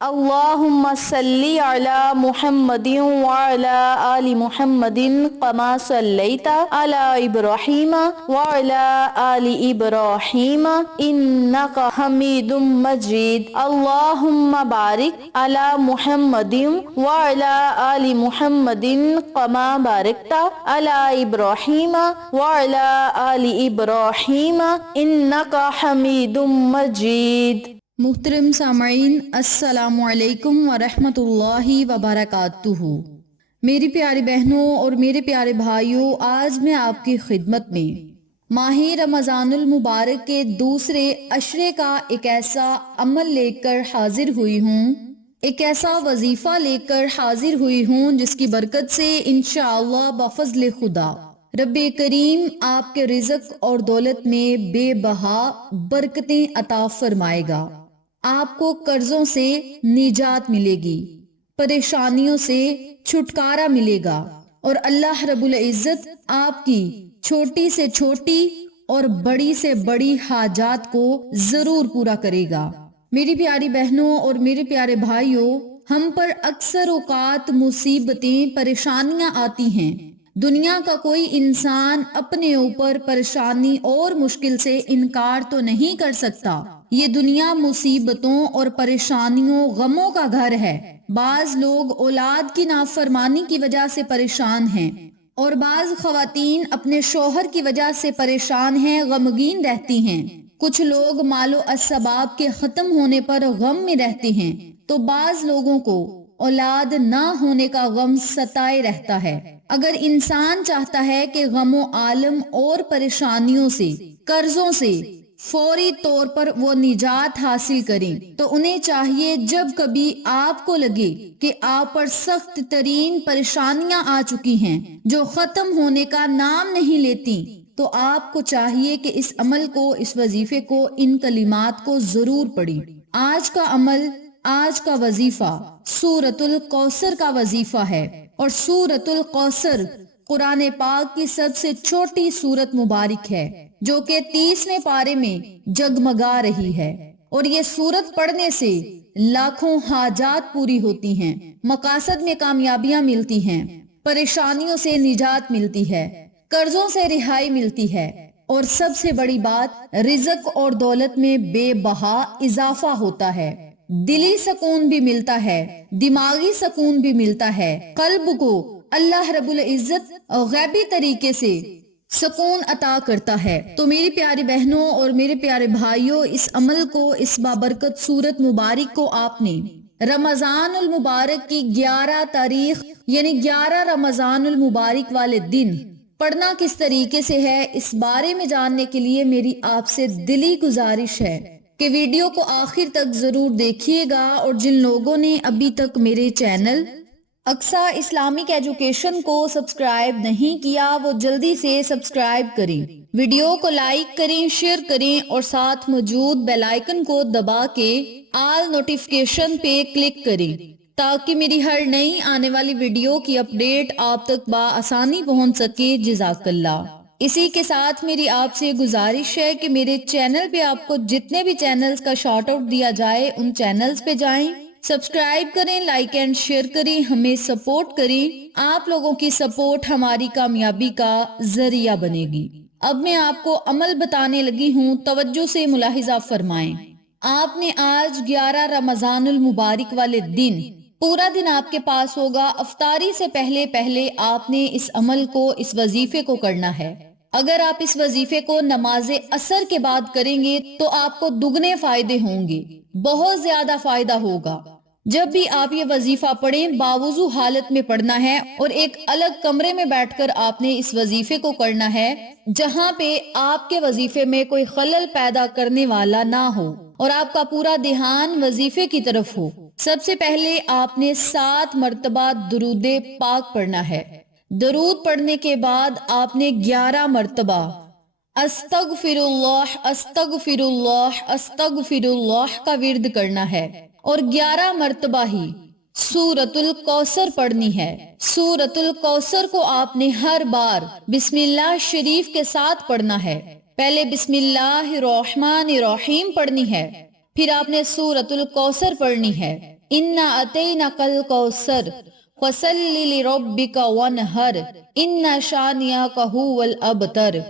اللهم صل على محمد وعلى آل محمد كما صليت على إبراهيم وعلى آل إبراهيم إنك حميد مجيد. اللهم بارك على محمد وعلى آل محمد كما باركت على إبراهيم وعلى آل إبراهيم إنك حميد مجيد. محترم سامعین، السلام علیکم ورحمۃ اللہ وبرکاتہ۔ میری پیاری بہنوں اور میرے پیارے بھائیوں، آج میں آپ کی خدمت میں ماہ رمضان المبارک کے دوسرے عشرے کا ایک ایسا عمل لے کر حاضر ہوئی ہوں، ایک ایسا وظیفہ لے کر حاضر ہوئی ہوں جس کی برکت سے انشاءاللہ بفضل خدا رب کریم آپ کے رزق اور دولت میں بے بہا برکتیں عطا فرمائے گا۔ آپ کو قرضوں سے نجات ملے گی، پریشانیوں سے چھٹکارا ملے گا، اور اللہ رب العزت آپ کی چھوٹی سے چھوٹی اور بڑی سے بڑی حاجات کو ضرور پورا کرے گا۔ میری پیاری بہنوں اور میرے پیارے بھائیوں، ہم پر اکثر اوقات مصیبتیں، پریشانیاں آتی ہیں۔ دنیا کا کوئی انسان اپنے اوپر پریشانی اور مشکل سے انکار تو نہیں کر سکتا۔ یہ دنیا مصیبتوں اور پریشانیوں، غموں کا گھر ہے۔ بعض لوگ اولاد کی نافرمانی کی وجہ سے پریشان ہیں، اور بعض خواتین اپنے شوہر کی وجہ سے پریشان ہیں، غمگین رہتی ہیں۔ کچھ لوگ مال و اسباب کے ختم ہونے پر غم میں رہتے ہیں، تو بعض لوگوں کو اولاد نہ ہونے کا غم ستائے رہتا ہے۔ اگر انسان چاہتا ہے کہ غم و عالم اور پریشانیوں سے، قرضوں سے فوری طور پر وہ نجات حاصل کریں، تو انہیں چاہیے جب کبھی آپ کو لگے کہ آپ پر سخت ترین پریشانیاں آ چکی ہیں جو ختم ہونے کا نام نہیں لیتی، تو آپ کو چاہیے کہ اس عمل کو، اس وظیفے کو، ان کلمات کو ضرور پڑھیں۔ آج کا عمل، آج کا وظیفہ سورۃ الکوثر کا وظیفہ ہے، اور سورۃ الکوثر قرآن پاک کی سب سے چھوٹی سورت مبارک ہے، جو کہ 30ویں پارے میں جگمگا رہی ہے، اور یہ سورت پڑھنے سے لاکھوں حاجات پوری ہوتی ہیں، مقاصد میں کامیابیاں ملتی ہیں، پریشانیوں سے نجات ملتی ہے، قرضوں سے رہائی ملتی ہے، اور سب سے بڑی بات، رزق اور دولت میں بے بہا اضافہ ہوتا ہے، دلی سکون بھی ملتا ہے، دماغی سکون بھی ملتا ہے، قلب کو اللہ رب العزت غیبی طریقے سے سکون عطا کرتا ہے۔ تو میری پیاری بہنوں اور میرے پیارے بھائیوں، اس عمل کو، اس بابرکت سورت مبارک کو آپ نے رمضان المبارک کی 11 تاریخ یعنی 11 رمضان المبارک والے دن پڑھنا کس طریقے سے ہے، اس بارے میں جاننے کے لیے میری آپ سے دلی گزارش ہے کہ ویڈیو کو آخر تک ضرور دیکھیے گا، اور جن لوگوں نے ابھی تک میرے چینل اقصیٰ اسلامک ایجوکیشن کو سبسکرائب نہیں کیا، وہ جلدی سے سبسکرائب کریں، ویڈیو کو لائک کریں، شیئر کریں، اور ساتھ موجود بیل آئیکن کو دبا کے آل نوٹیفیکیشن پہ کلک کریں، تاکہ میری ہر نئی آنے والی ویڈیو کی اپڈیٹ آپ تک بآسانی پہنچ سکے۔ جزاک اللہ۔ اسی کے ساتھ میری آپ سے گزارش ہے کہ میرے چینل پہ آپ کو جتنے بھی چینلز کا شارٹ آؤٹ دیا جائے، ان چینلز پہ جائیں، سبسکرائب کریں، لائک اینڈ شیئر کریں، ہمیں سپورٹ کریں۔ آپ لوگوں کی سپورٹ ہماری کامیابی کا ذریعہ بنے گی۔ اب میں آپ کو عمل بتانے لگی ہوں، توجہ سے ملاحظہ فرمائیں۔ آپ نے آج 11 رمضان المبارک والے دن، پورا دن آپ کے پاس ہوگا، افطاری سے پہلے پہلے آپ نے اس عمل کو، اس وظیفے کو کرنا ہے۔ اگر آپ اس وظیفے کو نماز عصر کے بعد کریں گے تو آپ کو دگنے فائدے ہوں گے، بہت زیادہ فائدہ ہوگا۔ جب بھی آپ یہ وظیفہ پڑھیں، باوضو حالت میں پڑھنا ہے، اور ایک الگ کمرے میں بیٹھ کر آپ نے اس وظیفے کو کرنا ہے، جہاں پہ آپ کے وظیفے میں کوئی خلل پیدا کرنے والا نہ ہو، اور آپ کا پورا دھیان وظیفے کی طرف ہو۔ سب سے پہلے آپ نے 7 مرتبہ درود پاک پڑھنا ہے۔ درود پڑھنے کے بعد آپ نے 11 مرتبہ استغفر اللہ، استغفر اللہ، استغفر اللہ کا ورد کرنا ہے، اور 11 مرتبہ ہی سورۃ الکوثر پڑھنی ہے۔ سورۃ الکوثر کو آپ نے ہر بار بسم اللہ شریف کے ساتھ پڑھنا ہے۔ پہلے بسم اللہ الرحمن الرحیم پڑھنی ہے، پھر آپ نے سورۃ الکوثر پڑھنی ہے، इन्ना अतैनकल कौसर फसल्लि लिरब्बिका वनहर इन्ना शानियका हुवल अबतर।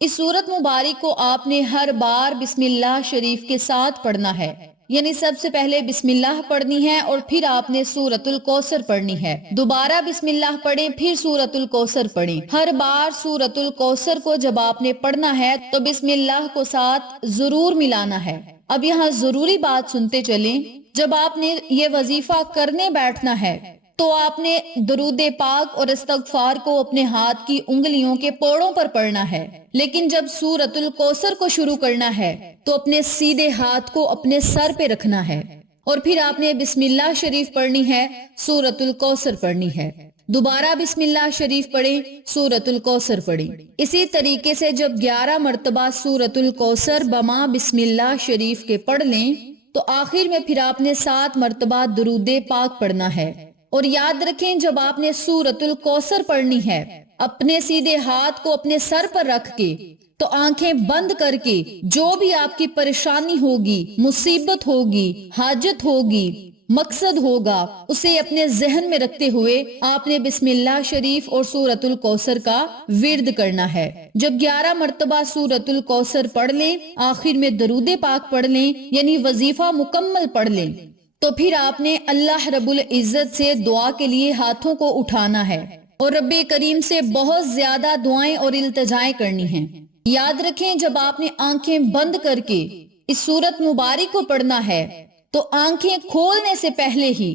इस सूरत मुबारक को आपने हर बार बिस्मिल्लाह शरीफ के साथ पढ़ना है, यानी सबसे पहले बिस्मिल्लाह पढ़नी है और फिर आपने सूरतुल कौसर पढ़नी है। दोबारा बिस्मिल्लाह पढ़ें, फिर सूरतुल कौसर पढ़ें। हर बार सूरतुल कौसर को जब आपने पढ़ना है तो बिस्मिल्लाह को साथ जरूर मिलाना है। अब यहाँ जरूरी बात सुनते चलें, जब आपने ये वजीफा करने बैठना है तो आपने दरूद पाक और इस्तगफार को अपने हाथ की उंगलियों के पोड़ों पर पढ़ना है, लेकिन जब सूरतुल कौसर को शुरू करना है तो अपने सीधे हाथ को अपने सर पे रखना है और फिर आपने बिस्मिल्लाह शरीफ पढ़नी है, सूरतुल कौसर पढ़नी है। दोबारा बिस्मिल्लाह शरीफ पढ़ें, सूरतुल कौसर पढ़ें। इसी तरीके से जब 11 मर्तबा सूरतुल कौसर बमा बिस्मिल्लाह शरीफ के पढ़ लें तो आखिर में फिर आपने 7 मर्तबा दरूद पाक पढ़ना है। और याद रखें, जब आपने सूरतुल कौसर पढ़नी है अपने सीधे हाथ को अपने सर पर रख के तो आंखें बंद करके जो भी आपकी परेशानी होगी, मुसीबत होगी, हाजत होगी, मकसद होगा, उसे अपने जहन में रखते हुए आपने बिस्मिल्लाह शरीफ और सूरतुल कौसर का विर्द करना है। जब 11 मर्तबा सूरतुल कौसर पढ़ लें, आखिर में दरूद पाक पढ़ लें, यानी वजीफा मुकम्मल पढ़ लें, तो फिर आपने अल्लाह रब्बुल इज्जत से दुआ के लिए हाथों को उठाना है और रब्बे करीम से बहुत ज्यादा दुआएं और इल्तिजाएं करनी हैं। याद रखें, जब आपने आंखें बंद करके इस सूरत मुबारक को पढ़ना है तो आंखें खोलने से पहले ही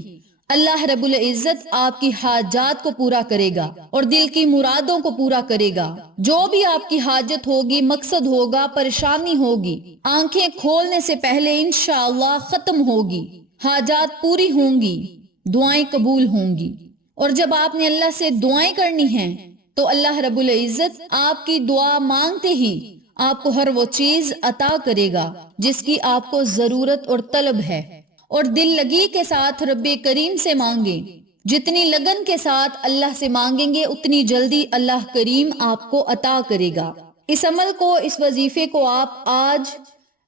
अल्लाह रब्बुल इज्जत आपकी हाजात को पूरा करेगा और दिल की मुरादों को पूरा करेगा। जो भी आपकी हाजत होगी, मकसद होगा, परेशानी होगी, आंखें खोलने से पहले इंशाअल्लाह खत्म होगी, हाजात पूरी होंगी, दुआएं कबूल होंगी। और जब आपने अल्लाह से दुआएं करनी हैं तो अल्लाह रब्बुल इज्जत आपकी दुआ मांगते ही आपको हर वो चीज अता करेगा जिसकी आपको जरूरत और तलब है। और दिल लगी के साथ रब्बे करीम से मांगे, जितनी लगन के साथ अल्लाह से मांगेंगे उतनी जल्दी अल्लाह करीम आपको अता करेगा। इस अमल को, इस वजीफे को आप आज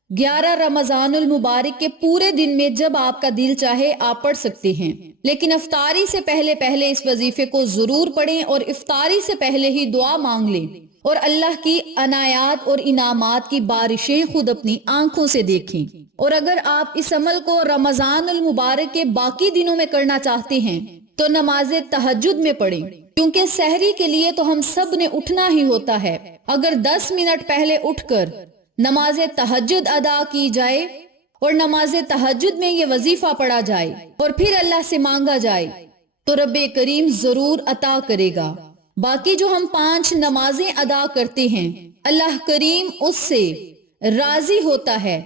11 रमजानुल मुबारक के पूरे दिन में जब आपका दिल चाहे आप पढ़ सकते हैं, लेकिन इफ्तारी से पहले पहले इस वजीफे को जरूर पढ़ें और इफ्तारी से पहले ही दुआ मांग लें और अल्लाह की अनायात और इनामात की बारिशें खुद अपनी आंखों से देखें। और अगर आप इस अमल को रमजानुल मुबारक के बाकी दिनों में करना चाहते हैं तो नमाज तहज्जुद में पढ़ें, क्योंकि सहरी के लिए तो हम सब ने उठना ही होता है। अगर 10 मिनट पहले उठकर नमाज तहज्जुद अदा की जाए और नमाज तहज्जुद में ये वजीफा पढ़ा जाए और फिर अल्लाह से मांगा जाए तो रब्बे करीम जरूर अता करेगा। बाकी जो हम 5 नमाजें अदा करते हैं अल्लाह करीम उससे राजी होता है,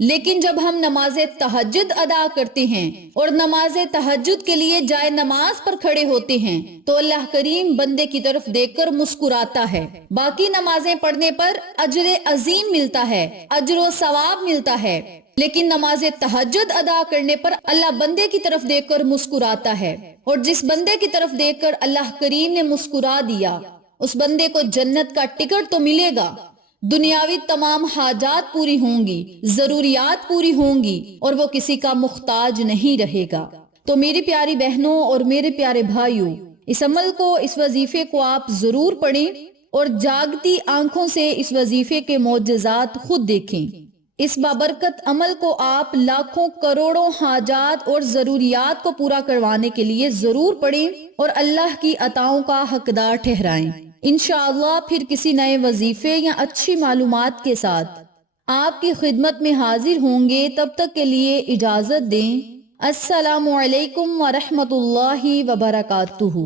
लेकिन जब हम नमाज तहज्जुद अदा करते हैं और नमाज तहज्जुद के लिए जाए नमाज पर खड़े होते हैं तो अल्लाह करीम बंदे की तरफ देखकर मुस्कुराता है। बाकी नमाजें पढ़ने पर अजर अजीम मिलता है, अजर सवाब मिलता है, लेकिन नमाज तहज्जुद अदा करने पर अल्लाह बंदे की तरफ देखकर मुस्कुराता है। और जिस बंदे की तरफ देखकर अल्लाह करीम ने मुस्कुरा दिया उस बंदे को जन्नत का टिकट तो मिलेगा, दुनियावी तमाम हाजात पूरी होंगी, जरूरियात पूरी होंगी और वो किसी का मुख्ताज नहीं रहेगा। तो मेरी प्यारी बहनों और मेरे प्यारे भाइयों, इस अमल को, इस वजीफे को आप जरूर पढ़ें और जागती आंखों से इस वजीफे के मौजज़ात खुद देखें। इस बाबरकत अमल को आप लाखों करोड़ों हाजात और जरूरियात को पूरा करवाने के लिए जरूर पढ़ें और अल्लाह की अताओं का हकदार ठहराएं। इंशाअल्लाह फिर किसी नए वजीफे या अच्छी मालूमात के साथ आपकी खिदमत में हाजिर होंगे। तब तक के लिए इजाजत दें। अस्सलामु अलैकुम व रहमतुल्लाहि व बरकातुहू।